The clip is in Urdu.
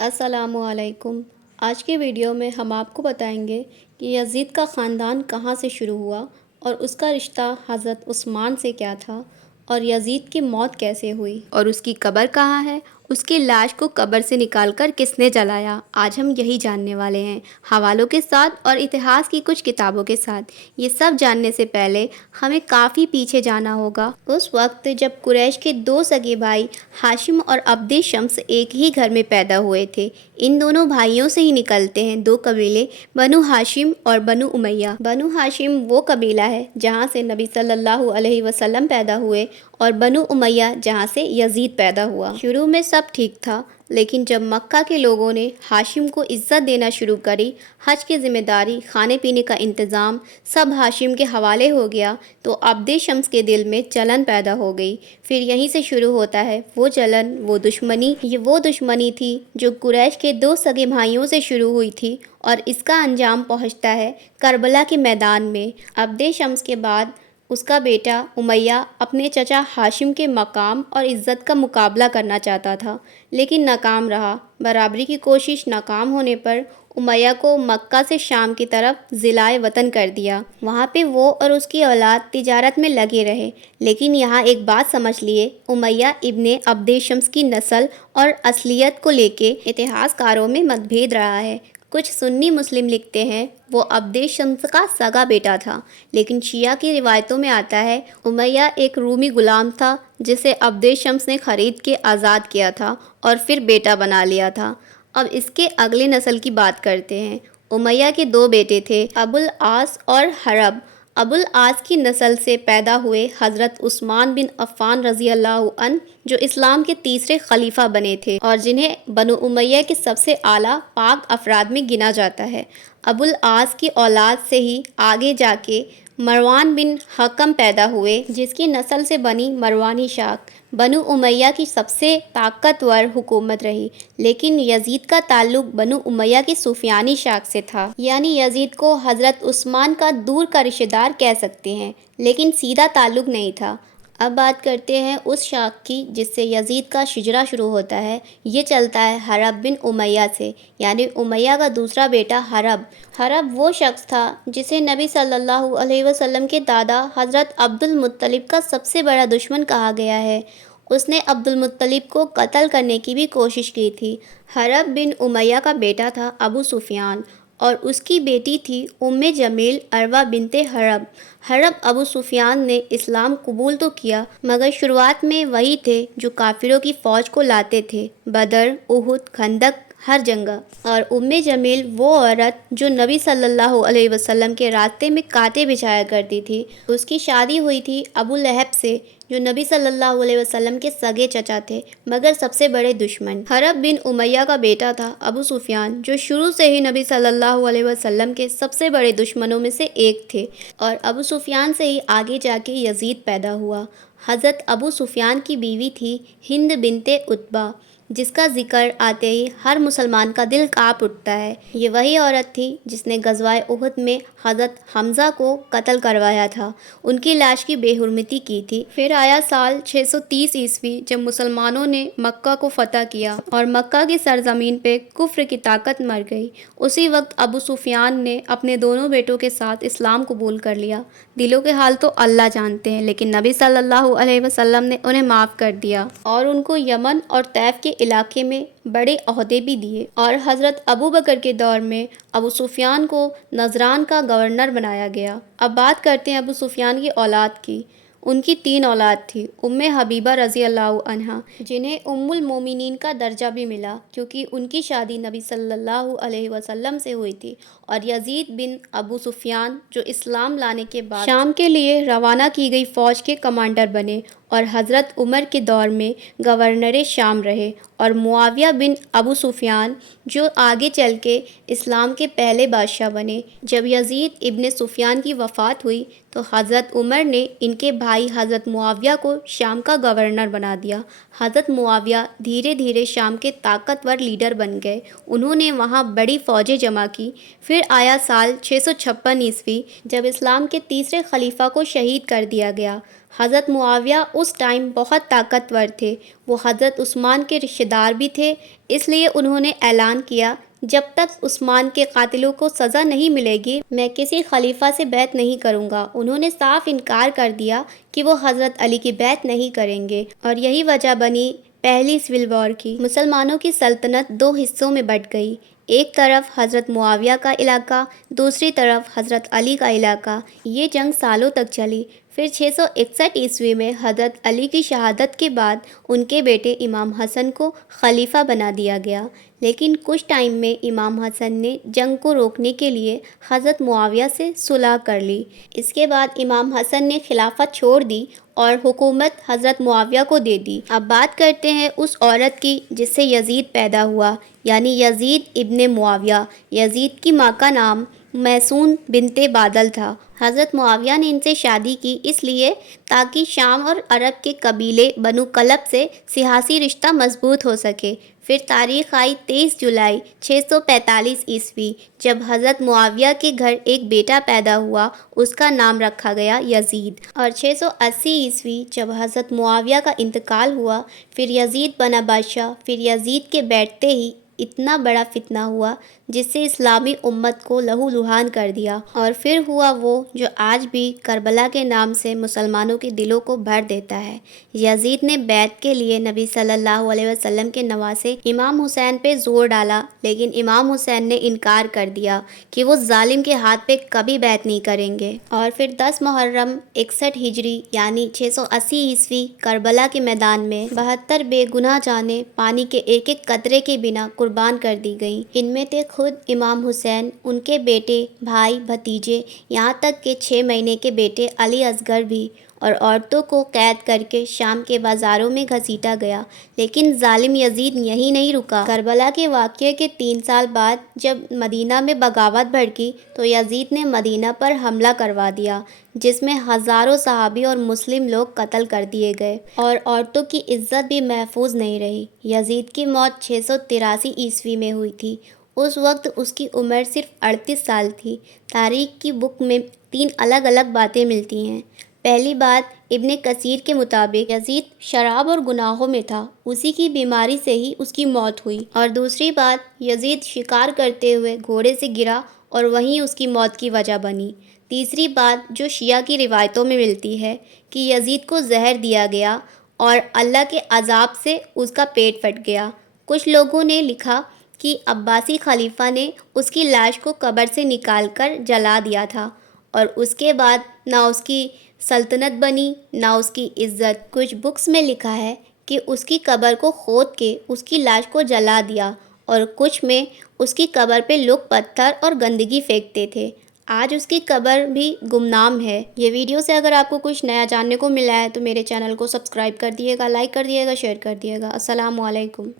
السلام علیکم۔ آج کے ویڈیو میں ہم آپ کو بتائیں گے کہ یزید کا خاندان کہاں سے شروع ہوا اور اس کا رشتہ حضرت عثمان سے کیا تھا، اور یزید کی موت کیسے ہوئی اور اس کی قبر کہاں ہے، اس کی لاش کو قبر سے نکال کر کس نے جلایا۔ آج ہم یہی جاننے والے ہیں، حوالوں کے ساتھ اور اتہاس کی کچھ کتابوں کے ساتھ۔ یہ سب جاننے سے پہلے ہمیں کافی پیچھے جانا ہوگا، اس وقت جب قریش کے دو سگے بھائی ہاشم اور عبد شمس ایک ہی گھر میں پیدا ہوئے تھے۔ ان دونوں بھائیوں سے ہی نکلتے ہیں دو قبیلے، بنو ہاشم اور بنو امیہ۔ بنو ہاشم وہ قبیلہ ہے جہاں سے نبی صلی اللہ علیہ وسلم پیدا ہوئے، اور بنو امیہ جہاں سے یزید پیدا ہوا۔ شروع میں سب ٹھیک تھا، لیکن جب مکہ کے لوگوں نے ہاشم کو عزت دینا شروع کری، حج کی ذمہ داری، کھانے پینے کا انتظام سب ہاشم کے حوالے ہو گیا، تو عبد شمس کے دل میں جلن پیدا ہو گئی۔ پھر یہیں سے شروع ہوتا ہے وہ جلن، وہ دشمنی۔ یہ وہ دشمنی تھی جو قریش کے دو سگے بھائیوں سے شروع ہوئی تھی، اور اس کا انجام پہنچتا ہے کربلا کے میدان میں۔ عبد شمس کے بعد اس کا بیٹا امیہ اپنے چچا ہاشم کے مقام اور عزت کا مقابلہ کرنا چاہتا تھا، لیکن ناکام رہا۔ برابری کی کوشش ناکام ہونے پر امیہ کو مکہ سے شام کی طرف ضلع وطن کر دیا۔ وہاں پہ وہ اور اس کی اولاد تجارت میں لگے رہے، لیکن یہاں ایک بات سمجھ لیے، امیہ ابن عبد شمس کی نسل اور اصلیت کو لے کے اتہاس کاروں میں مت بھید رہا ہے۔ کچھ سنی مسلم لکھتے ہیں وہ عبد شمس کا سگا بیٹا تھا، لیکن شیعہ کی روایتوں میں آتا ہے امیہ ایک رومی غلام تھا جسے عبد شمس نے خرید کے آزاد کیا تھا اور پھر بیٹا بنا لیا تھا۔ اب اس کے اگلے نسل کی بات کرتے ہیں۔ امیہ کے دو بیٹے تھے، ابو العاص اور حرب۔ ابو العاص کی نسل سے پیدا ہوئے حضرت عثمان بن عفان رضی اللہ عنہ، جو اسلام کے تیسرے خلیفہ بنے تھے اور جنہیں بنو امیہ کے سب سے اعلیٰ پاک افراد میں گنا جاتا ہے۔ ابو العاص کی اولاد سے ہی آگے جا کے مروان بن حکم پیدا ہوئے، جس کی نسل سے بنی مروانی شاخ۔ بنو امیہ کی سب سے طاقتور حکومت رہی، لیکن یزید کا تعلق بنو امیہ کی سفیانی شاخ سے تھا، یعنی یزید کو حضرت عثمان کا دور کا رشتہ دار کہہ سکتے ہیں، لیکن سیدھا تعلق نہیں تھا۔ اب بات کرتے ہیں اس شاخ کی جس سے یزید کا شجرہ شروع ہوتا ہے۔ یہ چلتا ہے حرب بن امیہ سے، یعنی امیہ کا دوسرا بیٹا حرب۔ حرب وہ شخص تھا جسے نبی صلی اللہ علیہ وسلم کے دادا حضرت عبد المطلب کا سب سے بڑا دشمن کہا گیا ہے۔ اس نے عبد المطلب کو قتل کرنے کی بھی کوشش کی تھی۔ حرب بن امیہ کا بیٹا تھا ابو سفیان، اور اس کی بیٹی تھی ام جمیل عروہ بنت حرب۔ حرب ابو سفیان نے اسلام قبول تو کیا، مگر شروعات میں وہی تھے جو کافروں کی فوج کو لاتے تھے، بدر، احد، خندق، ہر جنگہ۔ اور ام جمیل وہ عورت جو نبی صلی اللہ علیہ وسلم کے راستے میں کانٹے بچھایا کرتی تھی۔ اس کی شادی ہوئی تھی ابو لہب سے، جو نبی صلی اللہ علیہ وسلم کے سگے چچا تھے، مگر سب سے بڑے دشمن۔ حرب بن امیہ کا بیٹا تھا ابو سفیان، جو شروع سے ہی نبی صلی اللہ علیہ وسلم کے سب سے بڑے دشمنوں میں سے ایک تھے، اور ابو سفیان سے ہی آگے جا کے یزید پیدا ہوا۔ حضرت ابو سفیان کی بیوی تھی ہند بنت عتبہ، جس کا ذکر آتے ہی ہر مسلمان کا دل کانپ اٹھتا ہے۔ یہ وہی عورت تھی جس نے غزوہ احد میں حضرت حمزہ کو قتل کروایا تھا، ان کی لاش کی بے حرمتی کی تھی۔ پھر آیا سال 630 عیسوی، جب مسلمانوں نے مکہ کو فتح کیا اور مکہ کی سرزمین پہ کفر کی طاقت مر گئی۔ اسی وقت ابو سفیان نے اپنے دونوں بیٹوں کے ساتھ اسلام قبول کر لیا۔ دلوں کے حال تو اللہ جانتے ہیں، لیکن نبی صلی اللہ علیہ وسلم نے انہیں معاف کر دیا اور ان کو یمن اور طیف کے علاقے میں بڑے عہدے بھی دیے، اور حضرت ابو بکر کے دور میں ابو سفیان کو نجران کا گورنر بنایا گیا۔ اب بات کرتے ہیں ابو سفیان کی اولاد کی۔ ان کی 3 اولاد تھی۔ ام حبیبہ رضی اللہ عنہا، جنہیں ام المومنین کا درجہ بھی ملا کیونکہ ان کی شادی نبی صلی اللہ علیہ وسلم سے ہوئی تھی، اور یزید بن ابو سفیان، جو اسلام لانے کے بعد شام کے لیے روانہ کی گئی فوج کے کمانڈر بنے اور حضرت عمر کے دور میں گورنر شام رہے، اور معاویہ بن ابو سفیان، جو آگے چل کے اسلام کے پہلے بادشاہ بنے۔ جب یزید ابن سفیان کی وفات ہوئی تو حضرت عمر نے ان کے بھائی حضرت معاویہ کو شام کا گورنر بنا دیا۔ حضرت معاویہ دھیرے دھیرے شام کے طاقتور لیڈر بن گئے۔ انہوں نے وہاں بڑی فوجیں جمع کی۔ پھر آیا سال 656 عیسوی، جب اسلام کے تیسرے خلیفہ کو شہید کر دیا گیا۔ حضرت معاویہ اس ٹائم بہت طاقتور تھے، وہ حضرت عثمان کے رشتہ دار بھی تھے، اس لیے انہوں نے اعلان کیا جب تک عثمان کے قاتلوں کو سزا نہیں ملے گی میں کسی خلیفہ سے بیعت نہیں کروں گا۔ انہوں نے صاف انکار کر دیا کہ وہ حضرت علی کی بیعت نہیں کریں گے، اور یہی وجہ بنی پہلی سول وار کی۔ مسلمانوں کی سلطنت دو حصوں میں بٹ گئی، ایک طرف حضرت معاویہ کا علاقہ، دوسری طرف حضرت علی کا علاقہ۔ یہ جنگ سالوں تک چلی، پھر 661 میں حضرت علی کی شہادت کے بعد ان کے بیٹے امام حسن کو خلیفہ بنا دیا گیا، لیکن کچھ ٹائم میں امام حسن نے جنگ کو روکنے کے لیے حضرت معاویہ سے صلح کر لی۔ اس کے بعد امام حسن نے خلافت چھوڑ دی اور حکومت حضرت معاویہ کو دے دی۔ اب بات کرتے ہیں اس عورت کی جس سے یزید پیدا ہوا، یعنی یزید ابن معاویہ۔ یزید کی ماں کا نام میسون بنت بادل تھا۔ حضرت معاویہ نے ان سے شادی کی اس لیے تاکہ شام اور عرب کے قبیلے بنو کلب سے سیاسی رشتہ مضبوط ہو سکے۔ پھر تاریخ آئی 23 جولائی 645 جب حضرت معاویہ کے گھر ایک بیٹا پیدا ہوا، اس کا نام رکھا گیا یزید۔ اور 680 جب حضرت معاویہ کا انتقال ہوا، پھر یزید بنا بادشاہ۔ پھر یزید کے بیٹھتے ہی اتنا بڑا فتنہ ہوا جس سے اسلامی امت کو لہو لہان کر دیا، اور پھر ہوا وہ جو آج بھی کربلا کے نام سے مسلمانوں کے دلوں کو بھر دیتا ہے۔ یزید نے بیعت کے لیے نبی صلی اللہ علیہ وسلم کے نواسے امام حسین پہ زور ڈالا، لیکن امام حسین نے انکار کر دیا کہ وہ ظالم کے ہاتھ پہ کبھی بیعت نہیں کریں گے۔ اور پھر 10 محرم 61 ہجری یعنی 680 کربلا کے میدان میں 72 بے گناہ جانیں پانی کے ایک ایک قطرے کے بنا قربان کر دی گئیں۔ ان میں تھے خود امام حسین، ان کے بیٹے، بھائی، بھتیجے، یہاں تک کہ 6 مہینے کے بیٹے علی اصغر بھی، اور عورتوں کو قید کر کے شام کے بازاروں میں گھسیٹا گیا۔ لیکن ظالم یزید یہیں نہیں رکا۔ کربلا کے واقعے کے 3 سال بعد جب مدینہ میں بغاوت بھڑکی تو یزید نے مدینہ پر حملہ کروا دیا، جس میں ہزاروں صحابی اور مسلم لوگ قتل کر دیے گئے، اور عورتوں کی عزت بھی محفوظ نہیں رہی۔ یزید کی موت 683 میں ہوئی تھی۔ اس وقت اس کی عمر صرف 38 سال تھی۔ تاریخ کی بک میں 3 الگ الگ باتیں ملتی ہیں۔ پہلی بات، ابن کثیر کے مطابق یزید شراب اور گناہوں میں تھا، اسی کی بیماری سے ہی اس کی موت ہوئی۔ اور دوسری بات، یزید شکار کرتے ہوئے گھوڑے سے گرا اور وہیں اس کی موت کی وجہ بنی۔ تیسری بات جو شیعہ کی روایتوں میں ملتی ہے کہ یزید کو زہر دیا گیا اور اللہ کے عذاب سے اس کا پیٹ پھٹ گیا۔ کچھ لوگوں نے لکھا کہ عباسی خلیفہ نے اس کی لاش کو قبر سے نکال کر جلا دیا تھا، اور اس کے بعد نہ اس کی سلطنت بنی نہ اس کی عزت۔ کچھ بکس میں لکھا ہے کہ اس کی قبر کو کھود کے اس کی لاش کو جلا دیا، اور کچھ میں اس کی قبر پہ لوگ پتھر اور گندگی پھینکتے تھے۔ آج اس کی قبر بھی گمنام ہے۔ یہ ویڈیو سے اگر آپ کو کچھ نیا جاننے کو ملا ہے تو میرے چینل کو سبسکرائب کر دیے گا، لائک کر دیے گا، شیئر کر دیے گا۔ السلام علیکم۔